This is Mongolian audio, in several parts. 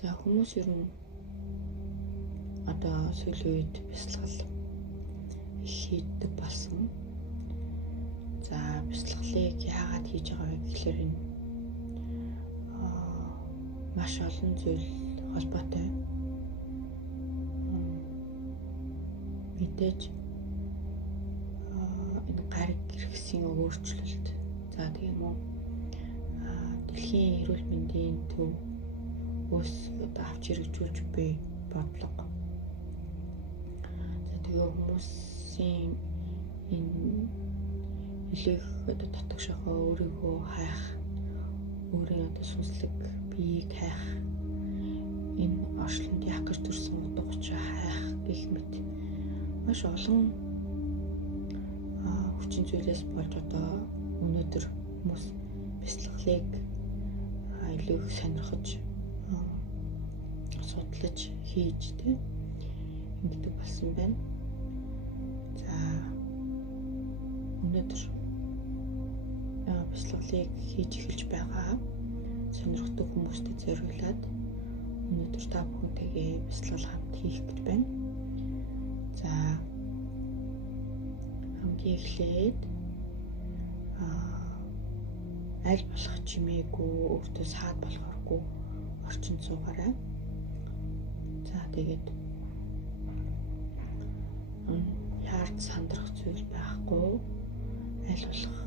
За хүмүүс ер нь одоо сүүлийн үед бясалгал их хийдэг болсон. За бясалгалыг яагаад хийж байгаа вэ гэхээр энэ маш олон зүйл холбоотой. Мэдээж энэ гариг гэрхсийн өөрчлөлт. За тийм үү. Дэлхийн эрүүл мэндийн төв өөс одоо авч хэрэгжүүлж буй бодлого. За тэгээ хүмүүсийн энэ илээх одоо дотгошоо өөрийгөө хайх, өөрийн одоо сүнслэг биеийг хайх, энэ орчлонд яах гэж төрсэн утга учир хайх гэх мэт маш олон хүчин зүйлээс болж одоо өнөөдөр хүмүүс бясалгалыг илүү их сонирхож судлаж хийж ингэдэг болсон байна. За өнөөдөр бясалгалыг хийж эхэлж байгаа сонирхдаг хүмүүстэй зориулаад өнөөдөр та бүхэнтэйгээ бясалгал хамт хийх гэж байна. За хамгийн эхлээд аль болох чимээгүй өөртөө саад болохгүй орчинд суугаарай. За тэгээд яард сандрах зүйл байхгүй аль болох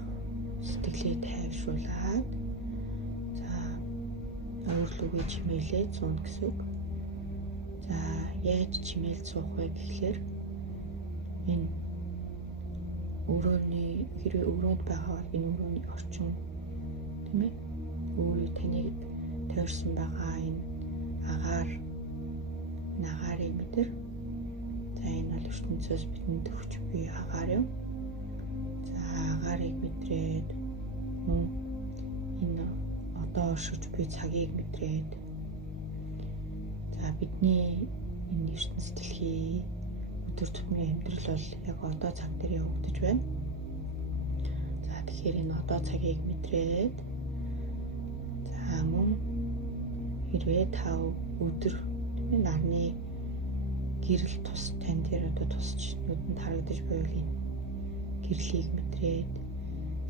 сэтгэлээ тайвшруулад за өөрлөгөө чимээлээ зуун гэсэн үг. За яаж чимээл суух вэ гэхээр энэ өрөөний хэрэг өрөөнд байгаа энэ өрөөний орчин тийм ээ өөрөө таныг тойрсон байгаа энэ агаарыг мэдэр. За энэ бол ертөнцөөс бидэнд өгч буй агаар юм. За агаарыг мэдрээд энэ одоо оршиж буй цагийг мэдрээд за бидний энэ ертөнц дэлхий өдөр тутмын амьдрал бол яг одоо цаг дээр явагдаж байна. За тэгэхээр энэ одоо цагийг мэдрээд за мөн хэрвээ та өдөр нарны гэрэл тус тань дээр одоо тусч нүдэнд харагдаж байвал энэ гэрлийг мэдрээд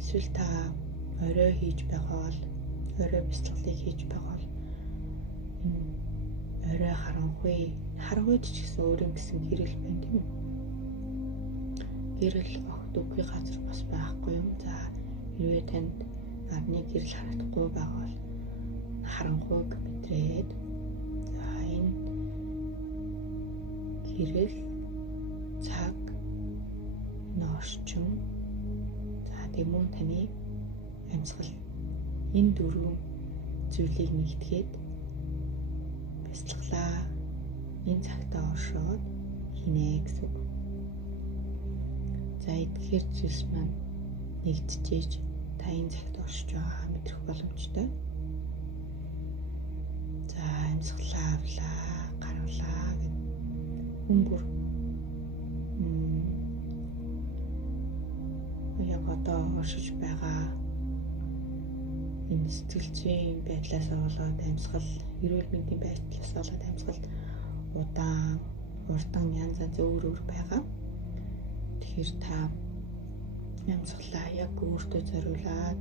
эсвэл та орой хийж байгаа бол орой бясалгалыг хийж байгаа бол энэ орой харанхуйд ч гэсэн өөр юм гэсэн гэрэл байна тийм үү? Гэрэл огт үгүй газар бас байхгүй юм. За хэрвээ танд нарны гэрэл харагдахгүй байгаа бол харанхуйг мэдрээд за энэ гэрэл цаг орчин за дэмүү таны амьсгал энэ дөрвөн зүйлийг нэгтгээд бясалгалаа энэ цагтаа оршоод хийнэ гэсэн үг. За эдгээр зүйлс маань нэгтжээж та энэ цагт оршиж байгаа мэдрэх боломжтой. За амьсгалаа авлаа, гаргалаа гэд бүр яг одоо оршиж байгаа энэ сэтгэл зүйн байдлаас болоод амьсгал, эрүүл мэндийн байдлаас болоод амьсгал урдан янз өөр байгаа. Тэгэхээр та амьсгалаа яг өөртөө зориулаад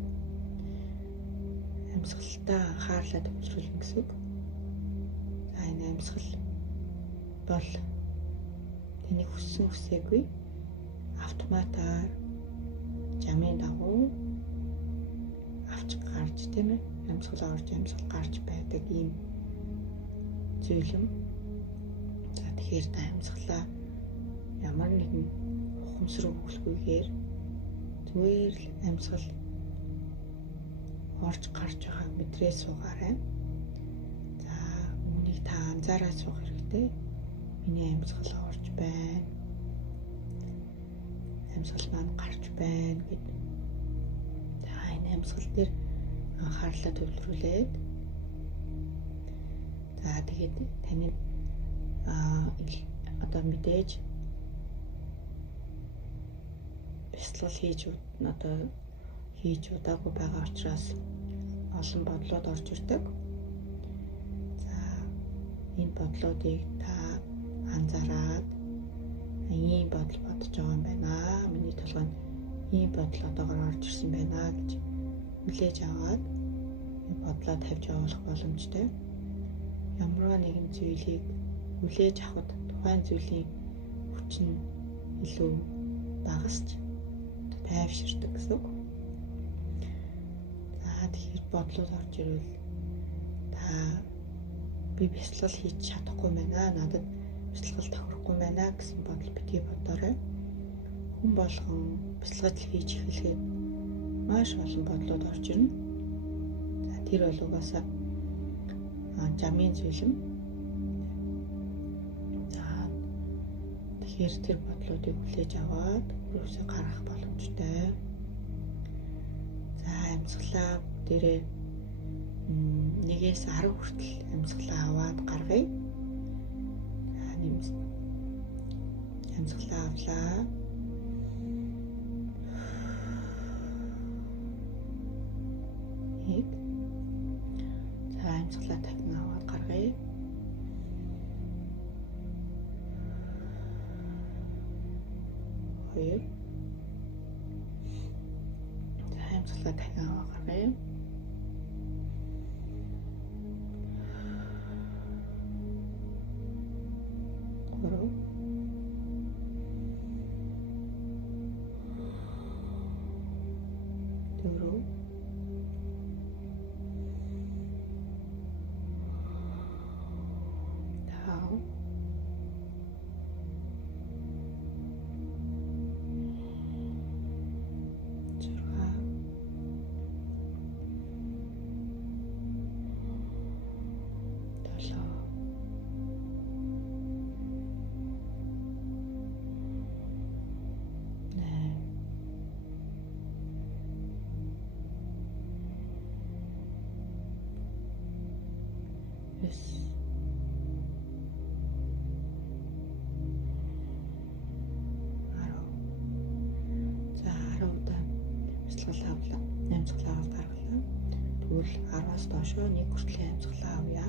амьсгалтаа анхаарлаа төвлөрүүлнэ гэсэн үг. За энэ амьсгал бол таны хүссэн хүсээгүй автоматар жамын дагуу авч гарч тийм ээ амьсгал орж амьсгал гарч байдаг ийм зүйл юм. За тэгэхээр та амьсгалаа ямар нэгэн ухамсар өгөхгүйгээр зүгээр л амьсгал орж гарч байгааг мэдрээ суугаарай. За үүнийг та анзаараад суух хэрэгтэй. Миний амьсгал орж байна. Амьсгал маань гарч байна гэд. За энэ амьсгал дээр анхаарлаа төвлөрүүлээд за тэгээд таны одоо мэдээж бясалгал хийж удаагүй байгаа учраас олон бодлоод орж ирдэг. За энэ бодлуудыг та анзаараад ийм бодол бодож байгаа юм байна. Миний толгойд ийм бодол одоогоор орж ирсэн байна гэж хүлээж аваад бодлоо тавьж явуулах боломжтой. Ямар нэгэн зүйлийг хүлээж авахд тухайн зүйлийн хүч нь илүү багасч тайвширдаг гэсэн үг. Тэгэхээр бодлууд орж ирвэл та би бясалгал хийж чадахгүй байна. Надад бясалгал тохирохгүй байна гэсэн бодол битгий бодоорой. Хүн болгон бясалгал хийж эхлэхэд маш олон бодлууд орж ирнэ. За тэр бол угаасаа жамын зүйл юм. За тэгэхээр тэр бодлуудыг хүлээж аваад өөрөөсөө гаргах боломжтой. За амьсгалаа дээрээ 1-ээс 10 хүртэл амьсгалаа аваад гаргая. Амьсгалаа авлаа. За амьсгалаа дахин аваад гаргая. Хоёр. За амьсгалаа дахин аваад гаргая. Гурав. Дөрөв. Тав. Журга. Толоо. Амьсгалаа гаргалаа. Тэгвэл 10-аас доошоо 1 хүртэл амьсгалаа авъя.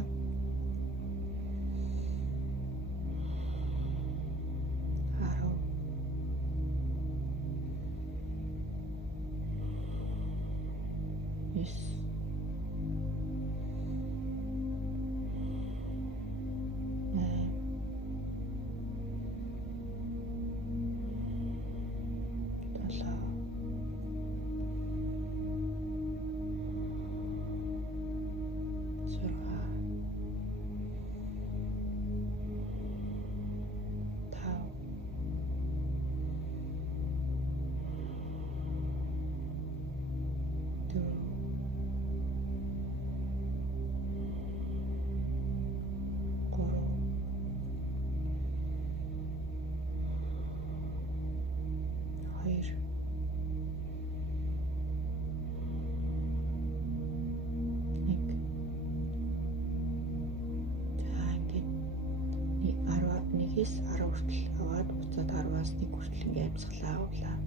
Нэгээс 10 хүртэл аваад буцаад 10-аас 1 хүртэл ингээ амьсгалаа авлаа.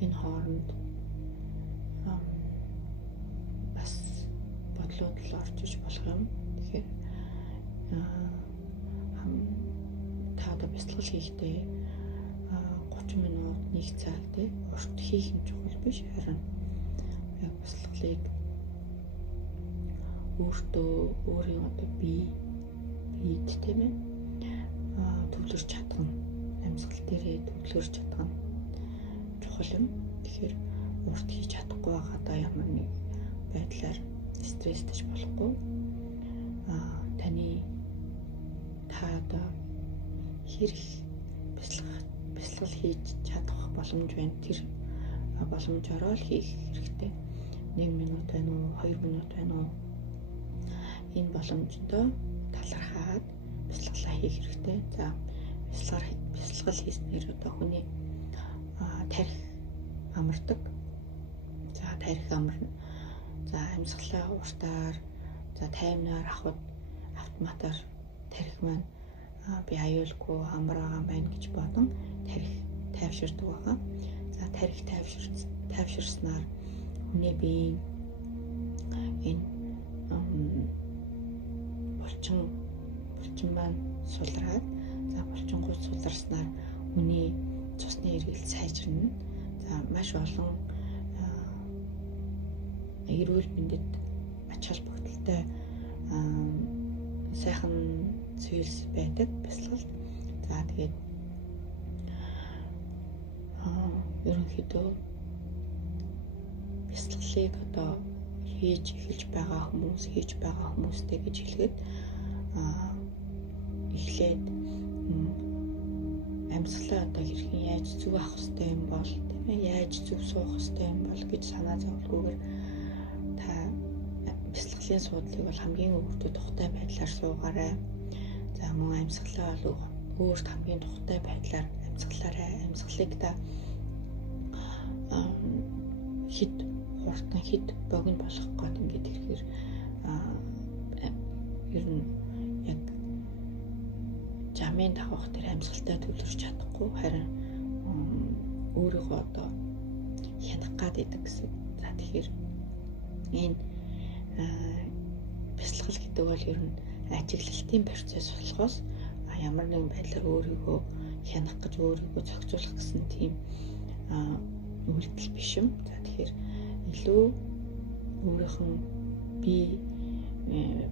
Энэ хооронд бас бодлууд л орж иж болох юм. Тэгэхээр та одоо бясалгал хийхдээ 30 минут 1 цаг тий урт хийх юм чухал биш, харин яг бясалгалыг өөрийн одоо биед тийм ээ төвлөрч чадах нь, амьсгал дээрээ төвлөрч чадах нь чухал юм. Тэгэхээр урт хийж чадахгүй байгаадаа ямар нэг байдлаар стресстэж болохгүй. Та одоо хэрэг бясалгал хийж чадах боломж байна. Тэр боломжоор л хийх хэрэгтэй. 1 минут байна уу, 2 минут байна уу? Энэ боломжтой талархаад бясалгалаа хийх хэрэгтэй. За бясалгал хийснээр одоо хүний тарих амардаг. За тарих амарна. За амьсгалаа уртаар, за таймнаар авахд автоматар тарих маань би аюулгүй амар байгаа байна гэж бодон тарих тайвширдаг байгаа. За тарих тайвширснаар хүний биеийн энэ булчин маань сулраад за булчингууд суларснаар хүний цусны эргэлт сайжирна. За маш олон эрүүл мэндэд ач холбогдолтой сайхан зүйлс байдаг бясалгалд. За тэгээд ерөнхийдөө бясалгалыг одоо хийж эхэлж байгаа хүмүүстэй гэж хэлэхэд эхлээд амьсгалаа одоо хэрхэн яаж зөв авах хэрэгтэй юм бол тийм ээ яаж зөв суух хэрэгтэй юм бол гэж санаа зовлгүйгээр та бясалгалын суудлыг бол хамгийн өвөртөө тухтай байдлаар суугаарай. За мөн амьсгалаа бол өөрт хамгийн тухтай байдлаар амьсгалаарай. Амьсгалыг та хэд хурдан хэд богино болгох гээд ингээд ирэхээр ер нь яг жамын дагах тэр амьсгалтай төлөвлөж чадахгүй харин өөрийгөө одоо хянах гад идэг гэсэн. За тэгэхээр энэ бясалгал гэдэг бол ер нь ажиглалтын процесс болохоос ямар нэгэн байдлаар өөрийгөө хянах гэж өөрийгөө зохицуулах гэсэн тийм үйлдэл биш юм. За тэгэхээр илүү өөрийнхөө бие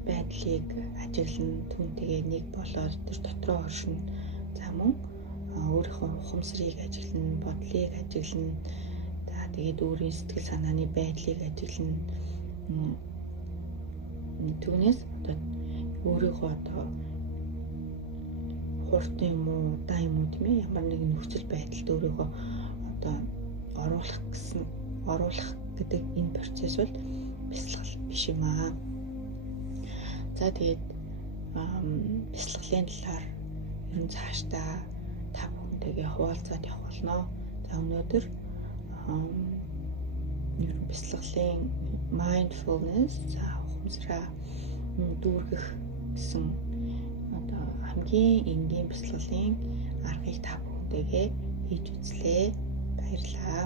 байдлыг ажиглан түүнтэйгээ нэг болоод тэр дотроо оршин. За мөн өөрийнхөө ухамсарыг ажиглан, бодлыг ажиглан. За тэгээд өөрийн сэтгэл санааны байдлыг ажиглан. Түүнээс одоо өөрийгөө одоо хурдан юм уу, удаан юм уу тийм ээ ямар нэгэн нөхцөл байдалд өөрийгөө одоо оруулах гэдэг энэ процесс бол бясалгал биш юм аа. За тэгээд бясалгалын талаар ер нь цаашдаа та бүхэнтэйгээ хуваалцаад явах болно. За өнөөдөр ер нь бясалгалын mindfulness за ухамсараа дүүргэх гэсэн одоо хамгийн энгийн бясалгалын аргыг та бүхэнтэйгээ хийж үзлээ. Баярлалаа.